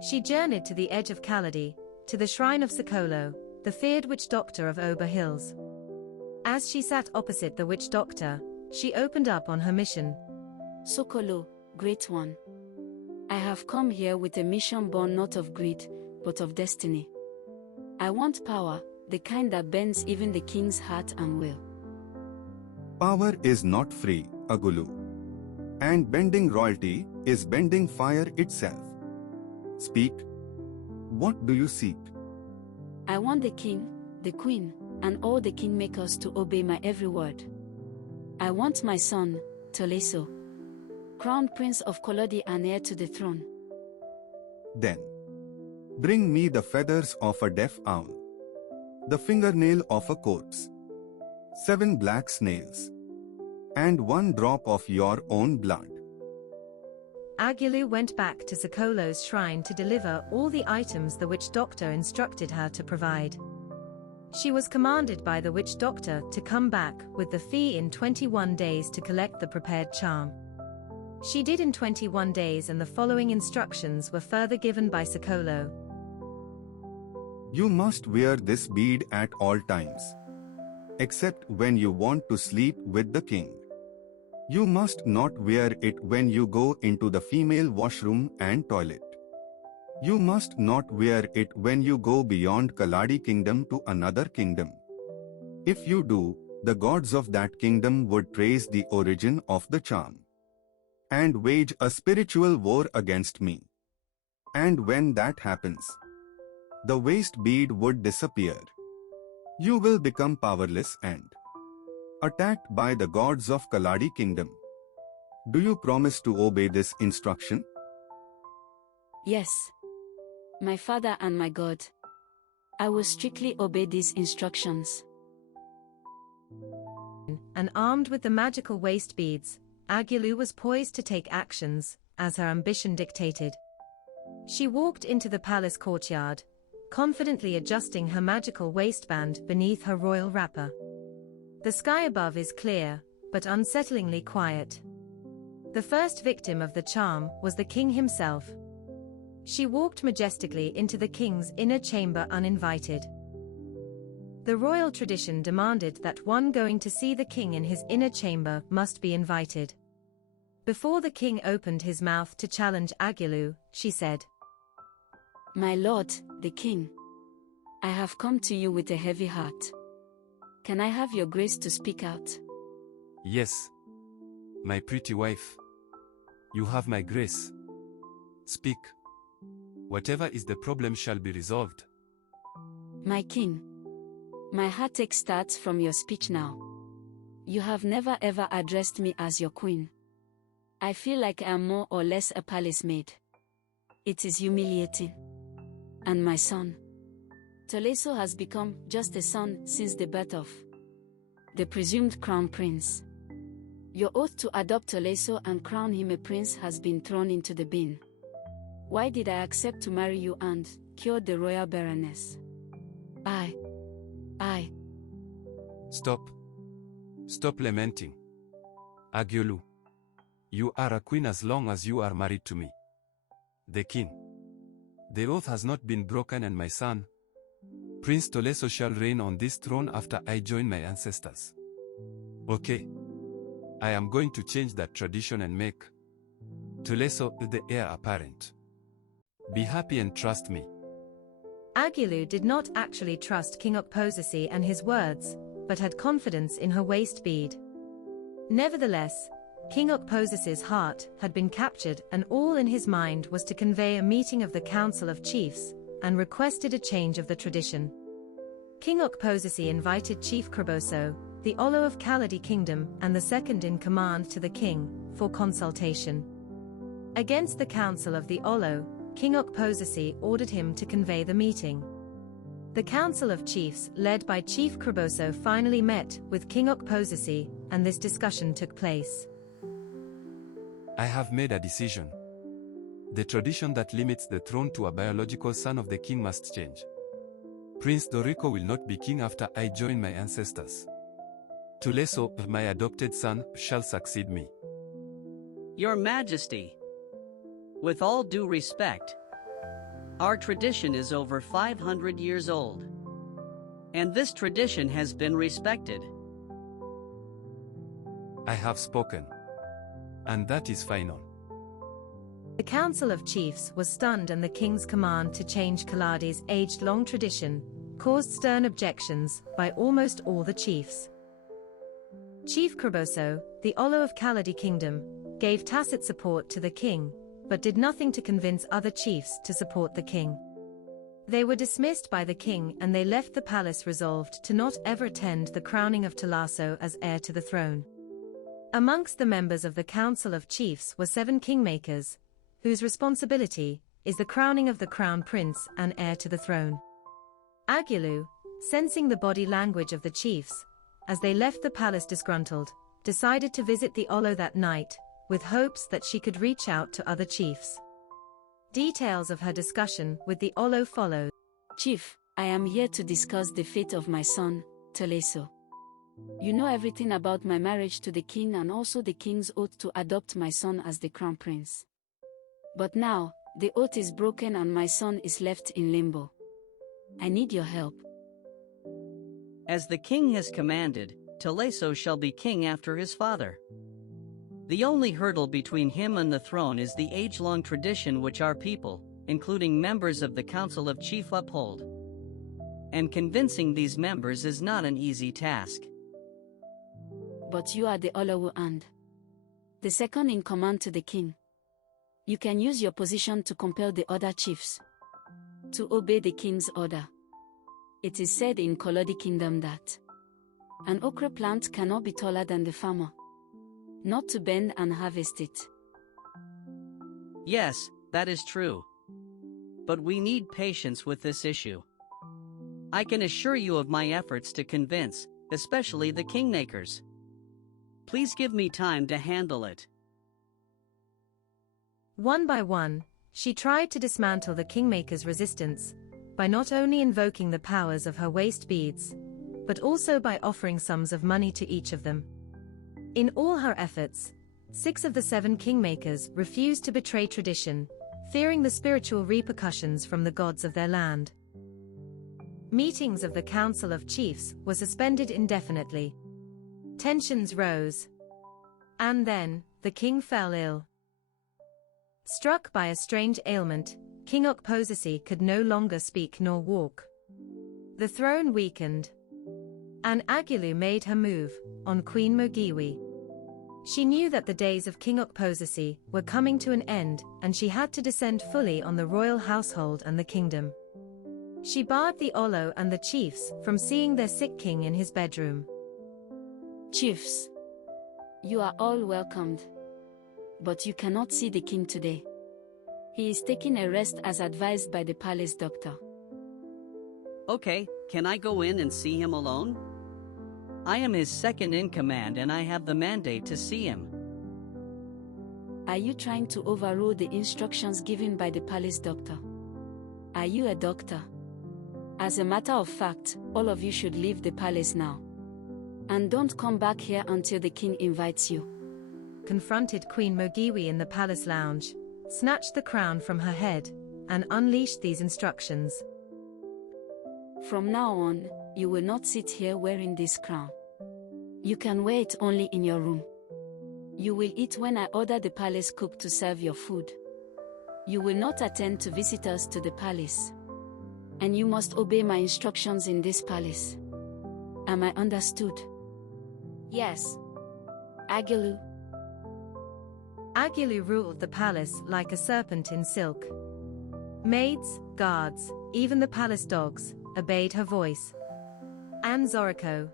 She journeyed to the edge of Kaladi, to the shrine of Sokolo, the feared witch doctor of Oba Hills. As she sat opposite the witch doctor, she opened up on her mission. Sokolo, Great One. I have come here with a mission born not of greed, but of destiny. I want power, the kind that bends even the king's heart and will. Power is not free, Agulu. And bending royalty is bending fire itself. Speak. What do you seek? I want the king, the queen, and all the kingmakers to obey my every word. I want my son, Tolaso, crowned prince of Kaladi and heir to the throne. Then, bring me the feathers of a deaf owl, the fingernail of a corpse, 7 black snails, and 1 drop of your own blood. Agulu went back to Sokolo's shrine to deliver all the items the witch doctor instructed her to provide. She was commanded by the witch doctor to come back with the fee in 21 days to collect the prepared charm. She did in 21 days, and the following instructions were further given by Sokolo. You must wear this bead at all times, except when you want to sleep with the king. You must not wear it when you go into the female washroom and toilet. You must not wear it when you go beyond Kaladi kingdom to another kingdom. If you do, the gods of that kingdom would trace the origin of the charm and wage a spiritual war against me. And when that happens, the waist bead would disappear. You will become powerless and attacked by the gods of Kaladi kingdom. Do you promise to obey this instruction? Yes. My father and my God. I will strictly obey these instructions. And armed with the magical waist beads, Agulu was poised to take actions, as her ambition dictated. She walked into the palace courtyard, confidently adjusting her magical waistband beneath her royal wrapper. The sky above is clear, but unsettlingly quiet. The first victim of the charm was the king himself. She walked majestically into the king's inner chamber uninvited. The royal tradition demanded that one going to see the king in his inner chamber must be invited. Before the king opened his mouth to challenge Agulu, she said, My lord, the king, I have come to you with a heavy heart. Can I have your grace to speak out? Yes. My pretty wife. You have my grace. Speak. Whatever is the problem shall be resolved. My king, my heartache starts from your speech now. You have never ever addressed me as your queen. I feel like I am more or less a palace maid. It is humiliating. And my son, Tolaso, has become just a son since the birth of the presumed crown prince. Your oath to adopt Tolaso and crown him a prince has been thrown into the bin. Why did I accept to marry you and cure the royal baroness? I. Stop. Stop lamenting. Agulu. You are a queen as long as you are married to me, the king. The oath has not been broken, and my son, Prince Tolaso, shall reign on this throne after I join my ancestors. Okay. I am going to change that tradition and make Tolaso the heir apparent. Be happy and trust me. Agulu did not actually trust King Okposisi and his words, but had confidence in her waist bead. Nevertheless, King Okposisi's heart had been captured, and all in his mind was to convey a meeting of the Council of Chiefs, and requested a change of the tradition. King Okposisi invited Chief Kroboso, the Olo of Kaladi Kingdom and the second in command to the king, for consultation. Against the counsel of the Olo, King Okposisi ordered him to convey the meeting. The Council of Chiefs, led by Chief Kroboso, finally met with King Okposisi, and this discussion took place. I have made a decision. The tradition that limits the throne to a biological son of the king must change. Prince Zoriko will not be king after I join my ancestors. Tolaso, my adopted son, shall succeed me. Your Majesty, with all due respect, Our tradition is over 500 years old. And this tradition has been respected. I have spoken. And that is final. The Council of Chiefs was stunned, and the king's command to change Kaladi's age-long tradition caused stern objections by almost all the chiefs. Chief Kroboso, the Olo of Kaladi Kingdom, gave tacit support to the king, but did nothing to convince other chiefs to support the king. They were dismissed by the king, and they left the palace resolved to not ever attend the crowning of Tolaso as heir to the throne. Amongst the members of the Council of Chiefs were 7 kingmakers, whose responsibility is the crowning of the crown prince and heir to the throne. Agulu, sensing the body language of the chiefs, as they left the palace disgruntled, decided to visit the Olo that night, with hopes that she could reach out to other chiefs. Details of her discussion with the Olo followed. Chief, I am here to discuss the fate of my son, Tolaso. You know everything about my marriage to the king and also the king's oath to adopt my son as the crown prince. But now, the oath is broken and my son is left in limbo. I need your help. As the king has commanded, Tolaso shall be king after his father. The only hurdle between him and the throne is the age-long tradition which our people, including members of the Council of Chief, uphold. And convincing these members is not an easy task. But you are the Olowo and the second in command to the king. You can use your position to compel the other chiefs to obey the king's order. It is said in Kaladi Kingdom that an okra plant cannot be taller than the farmer, not to bend and harvest it. Yes, that is true. But we need patience with this issue. I can assure you of my efforts to convince, especially the kingmakers. Please give me time to handle it. One by one, she tried to dismantle the kingmaker's resistance, by not only invoking the powers of her waist beads, but also by offering sums of money to each of them. In all her efforts, 6 of the 7 kingmakers refused to betray tradition, fearing the spiritual repercussions from the gods of their land. Meetings of the Council of Chiefs were suspended indefinitely. Tensions rose. And then, the king fell ill. Struck by a strange ailment, King Okposisi could no longer speak nor walk. The throne weakened. And Agulu made her move on Queen Mogiwi. She knew that the days of King Okposisi were coming to an end, and she had to descend fully on the royal household and the kingdom. She barred the Olo and the chiefs from seeing their sick king in his bedroom. Chiefs, you are all welcomed. But you cannot see the king today. He is taking a rest as advised by the palace doctor. Okay, can I go in and see him alone? I am his second in command and I have the mandate to see him. Are you trying to overrule the instructions given by the palace doctor? Are you a doctor? As a matter of fact, all of you should leave the palace now. And don't come back here until the king invites you. Confronted Queen Mogiwi in the palace lounge, snatched the crown from her head, and unleashed these instructions. From now on, you will not sit here wearing this crown. You can wear it only in your room. You will eat when I order the palace cook to serve your food. You will not attend to visitors to the palace. And you must obey my instructions in this palace. Am I understood? Yes. Agulu. Agulu ruled the palace like a serpent in silk. Maids, guards, even the palace dogs, obeyed her voice. And Zoriko.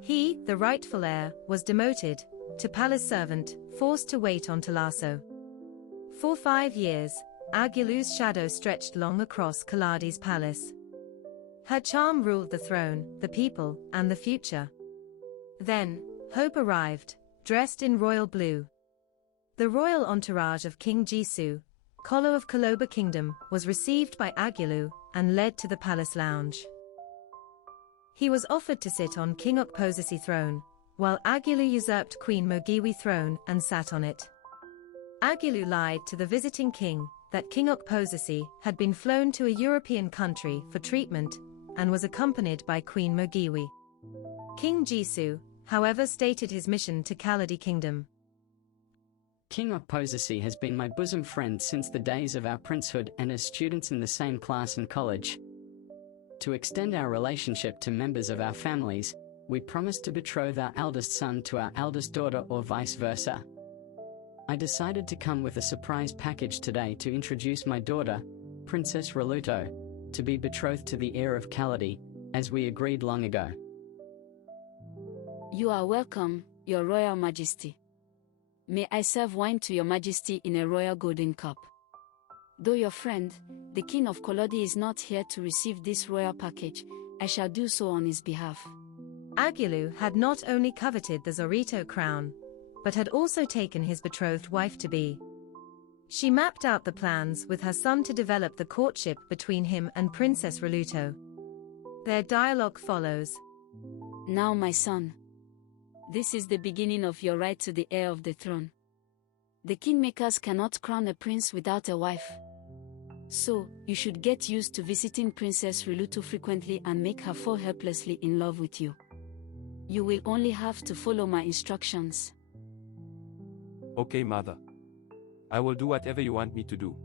He, the rightful heir, was demoted to palace servant, forced to wait on Tolaso. For 5 years, Agulu's shadow stretched long across Kaladi's palace. Her charm ruled the throne, the people, and the future. Then, Hope arrived, dressed in royal blue. The royal entourage of King Gisu, Sokolo of Koloba Kingdom, was received by Agulu and led to the palace lounge. He was offered to sit on King Okposisi throne, while Agulu usurped Queen Mogiwi throne and sat on it. Agulu lied to the visiting king that King Okposisi had been flown to a European country for treatment and was accompanied by Queen Mogiwi. King Gisu, however, stated his mission to Kaladi Kingdom. King Okposisi has been my bosom friend since the days of our princehood and as students in the same class in college. To extend our relationship to members of our families, we promised to betroth our eldest son to our eldest daughter or vice versa. I decided to come with a surprise package today to introduce my daughter, Princess Roluto, to be betrothed to the heir of Kaladi, as we agreed long ago. You are welcome, Your Royal Majesty. May I serve wine to Your Majesty in a royal golden cup. Though your friend, the King of Kaladi, is not here to receive this royal package, I shall do so on his behalf. Agulu had not only coveted the Zoriko crown, but had also taken his betrothed wife-to-be. She mapped out the plans with her son to develop the courtship between him and Princess Roluto. Their dialogue follows. Now my son. This is the beginning of your right to the heir of the throne. The kingmakers cannot crown a prince without a wife. So, you should get used to visiting Princess Roluto frequently and make her fall helplessly in love with you. You will only have to follow my instructions. Okay, mother. I will do whatever you want me to do.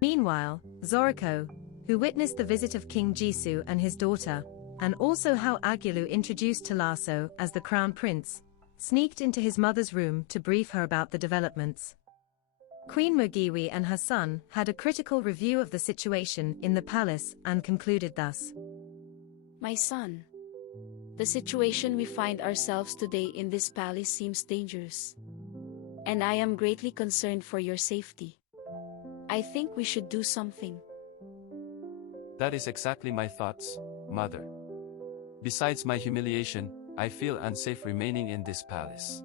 Meanwhile, Zoriko, who witnessed the visit of King Gisu and his daughter, and also how Agulu introduced Tolaso as the crown prince, sneaked into his mother's room to brief her about the developments. Queen Mogiwi and her son had a critical review of the situation in the palace and concluded thus. My son, the situation we find ourselves today in this palace seems dangerous. And I am greatly concerned for your safety. I think we should do something. That is exactly my thoughts, mother. Besides my humiliation, I feel unsafe remaining in this palace.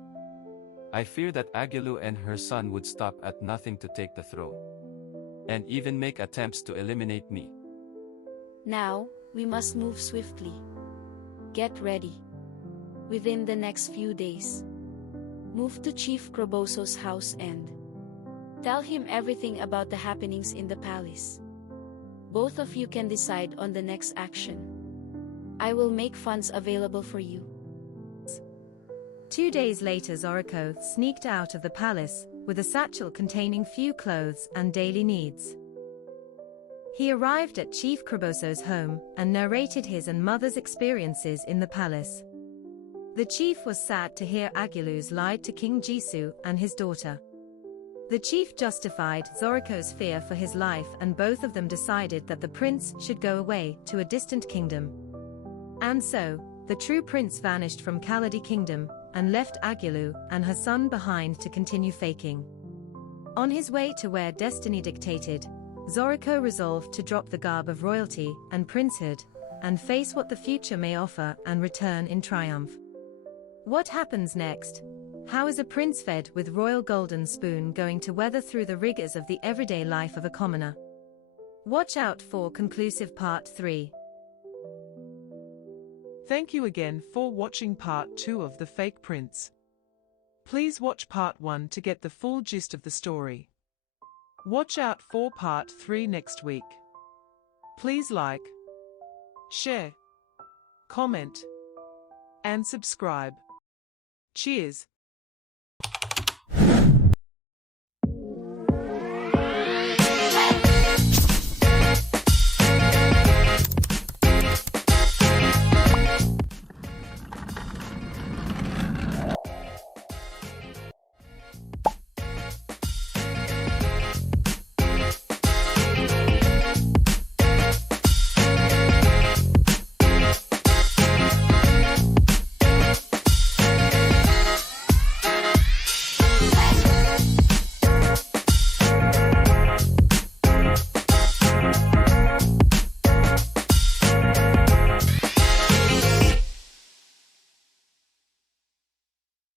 I fear that Agulu and her son would stop at nothing to take the throne, and even make attempts to eliminate me. Now, we must move swiftly. Get ready. Within the next few days, move to Chief Okposi's house and tell him everything about the happenings in the palace. Both of you can decide on the next action. I will make funds available for you. 2 days later, Zoriko sneaked out of the palace with a satchel containing few clothes and daily needs. He arrived at Chief Okposi's home and narrated his and mother's experiences in the palace. The chief was sad to hear Agulu's lied to King Gisu and his daughter. The chief justified Zoriko's fear for his life, and both of them decided that the prince should go away to a distant kingdom. And so, the true prince vanished from Kaladi Kingdom and left Agulu and her son behind to continue faking. On his way to where destiny dictated, Zoriko resolved to drop the garb of royalty and princehood and face what the future may offer and return in triumph. What happens next? How is a prince fed with royal golden spoon going to weather through the rigors of the everyday life of a commoner? Watch out for conclusive part 3. Thank you again for watching part 2 of The Fake Prince. Please watch part 1 to get the full gist of the story. Watch out for part 3 next week. Please like, share, comment, and subscribe. Cheers!